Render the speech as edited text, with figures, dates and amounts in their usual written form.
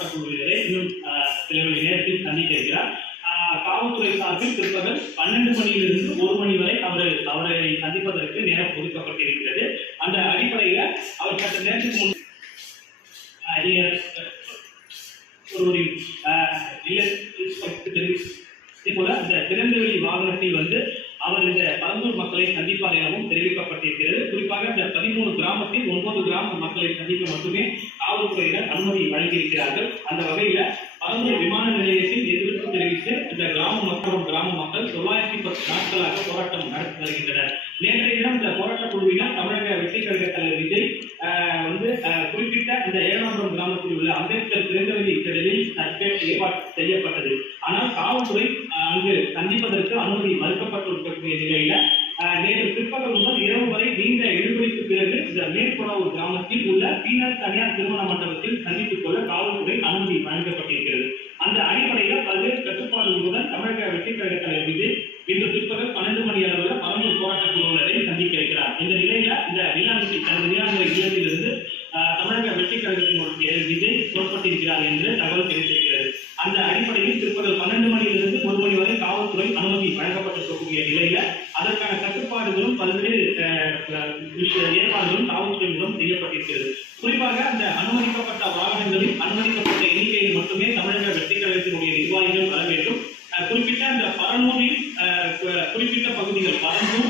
போராட்ட குழுவினரை இன்னும் சில மணி நேரத்தில் சந்திக்க இருக்கிறார். காவல்துறை சார்பில் பிற்பகல் 12 மணியிலிருந்து 1 மணி வரை அவரை சந்திப்பதற்கு நேரம் ஒதுக்கப்பட்டிருக்கிறது. அந்த அடிப்படையில் அவர் சற்று நேரத்துக்கு முன் போல இந்த திறந்தவெளி வாகனத்தில் அவர் இந்த பரந்தூர் மக்களை சந்திப்பார் எனவும் தெரிவிக்கப்பட்டிருக்கிறது. குறிப்பாக இந்த 13 கிராமத்தில் 9 கிராம மக்களை சந்திக்க மட்டுமே காவல்துறையினர் அனுமதி வழங்கியிருக்கிறார்கள். அந்த வகையில பரந்தூர் விமான நிலையத்தில் எதிர்ப்பு தெரிவித்து இந்த கிராம மக்கள் 910 நாட்களாக போராட்டம் நடத்தி வருகின்றனர். நேற்றைய தினம் இந்த போராட்டக் குழுவினர் தமிழக வெற்றி கழக தலைவர் விஜய் குறிப்பிட்ட இந்த ஏழாம்பரம் கிராமத்தில் உள்ள அம்பேத்கர் திறந்தவெளி திடலில் ஏற்பாடு செய்யப்பட்டது. ஆனால் காவல்துறை அங்கு சந்திப்பதற்கு அனுமதி மறுக்கப்பட்டிருக்கக்கூடிய நிலையில நேற்று பிற்பகல் முதல் இரவு வரை நீண்ட இழுபறிக்கு பிறகு இந்த மேற்புறவூர் கிராமத்தில் உள்ள பீனஸ் தனியார் திருமண மண்டபத்தில் சந்தித்துக் கொள்ள காவல்துறை அனுமதி வழங்கப்பட்டிருக்கிறது. அந்த அடிப்படையில் பல்வேறு கட்டுப்பாடுகளுடன் தமிழக வெற்றி கழக தலைவர் விஜய் இன்று பிற்பகல் 12 மணி அளவில் பரந்தூர் போராட்டக் குழுவினரை சந்திக்க இருக்கிறார். இந்த நிலையில இந்த தனது வீராங்கனை இல்லத்திலிருந்து தமிழக வெற்றி கழகத்தினுடைய விஜய் புறப்பட்டிருக்கிறார் என்று தகவல் தெரிவித்திருக்கிறது. அந்த அடிப்படையில் பிற்பகல் 12 மணியிலிருந்து 1 மணி வரை காவல்துறை அனுமதி வழங்கப்பட்டிருக்கக்கூடிய நிலையில அதற்கான கட்டுப்பாடுகளும் பல்வேறு ஏற்பாடுகளும் காவல்துறை மூலம் செய்யப்பட்டிருக்கிறது. குறிப்பாக அந்த அனுமதிக்கப்பட்ட வாகனங்களில் அனுமதிக்கப்பட்ட எண்ணிக்கையில் மட்டுமே தமிழக வெற்றி கழகத்தினுடைய நிர்வாகிகள் வர வேண்டும். குறிப்பிட்ட அந்த பரந்தூரில் குறிப்பிட்ட பகுதிகள் பரந்தூர்